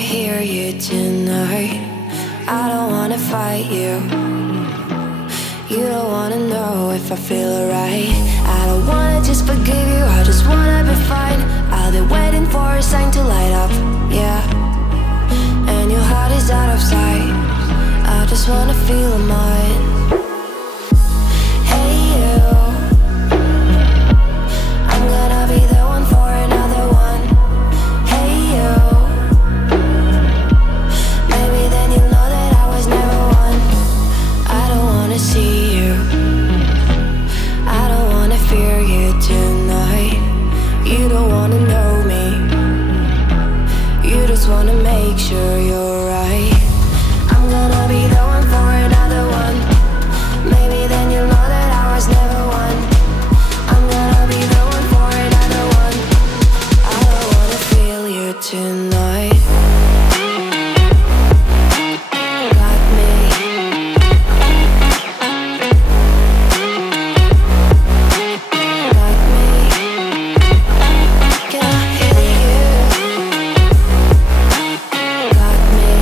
hear you tonight. I don't wanna fight you. You don't wanna know if I feel alright. I don't wanna just forgive you, I just wanna be fine. I'll be waiting for a sign to light up, yeah. And your heart is out of sight. I just wanna feel mine. Hey you, I'm gonna be the one for another one. Hey you, maybe then you'll know that I was never one. I don't wanna see you, I don't wanna fear you tonight. You don't wanna know me, you just wanna make sure you're right. I'm gonna be the one for another one. Maybe then you'll know that I was never one. I'm gonna be the one for another one. I don't wanna feel you tonight. Got me. Got me. Can I hear you? Got me.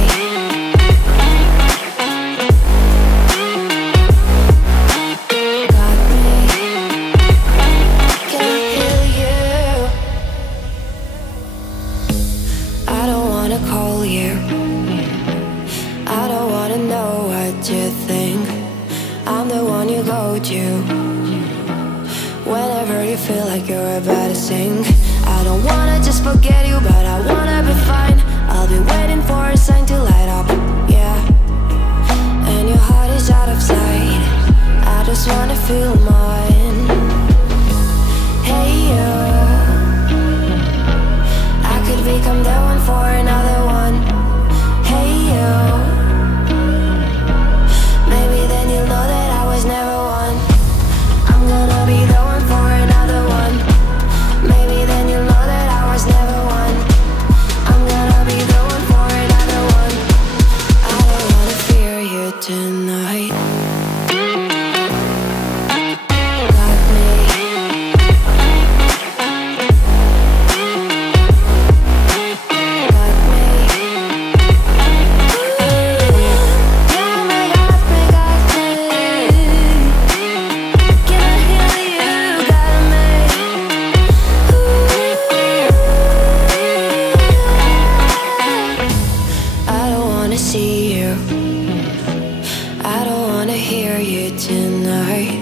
Got me. Can I hear you? I don't wanna call you. I don't wanna know what you think. I'm the one you go to whenever you feel like you're about to sink. I don't wanna just forget you, but I wanna be fine. I'll be waiting for a sign to light up, yeah. And your heart is out of sight. I just wanna feel mine. Hey you, I could become the one for another one. Hey you, maybe then you'll know that I was never one. I'm gonna be the one for another one. Maybe then you'll know that I was never one. I'm gonna be the one for another one. I don't wanna fear you tonight. Got me. Got me. Got me, got me, got me. Can I hear you? Got me. I don't wanna see you, I don't wanna hear you tonight.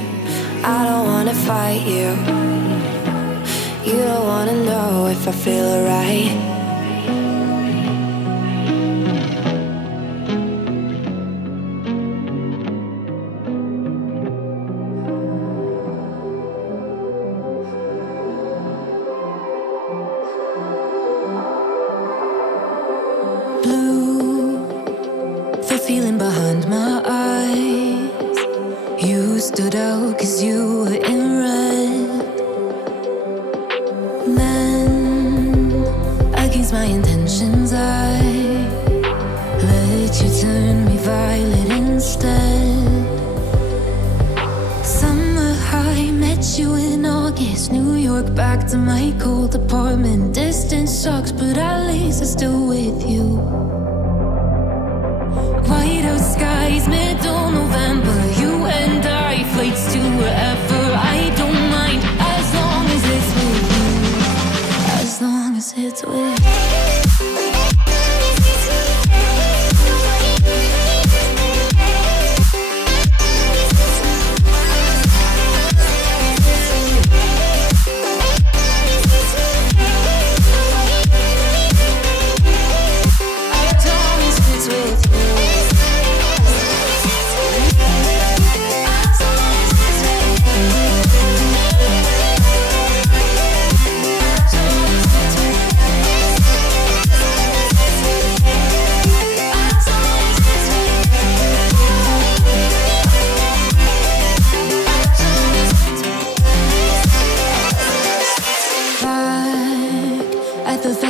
I don't wanna fight you. You don't wanna know if I feel alright. Blue, the feeling behind my eyes. You stood out 'cause you were in red. Then, against my intentions, I let you turn me violet instead. Summer high, met you in August. New York, back to my cold apartment. Distance sucks, but at least I'm still with you. White out skies, middle November. You and I, flights to wherever. I don't mind, as long as it's with you. As long as it's with you.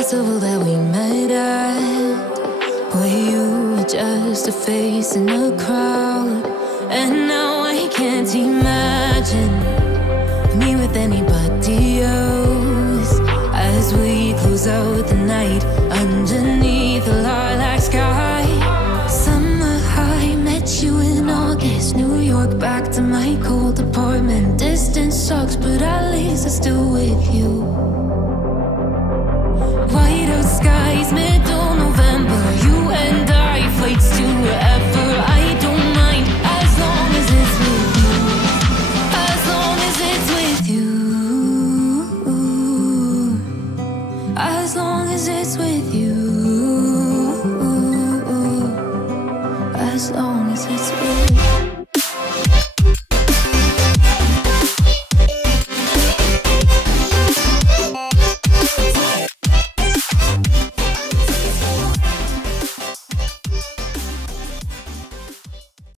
festival that we met at, where you were just a face in a crowd. And now I can't imagine me with anybody else, as we close out the night underneath the light. are still with you. White out skies, middle November. You and I, flights to wherever. I don't mind as long as it's with you. As long as it's with you. As long as it's with you. As long as it's with you.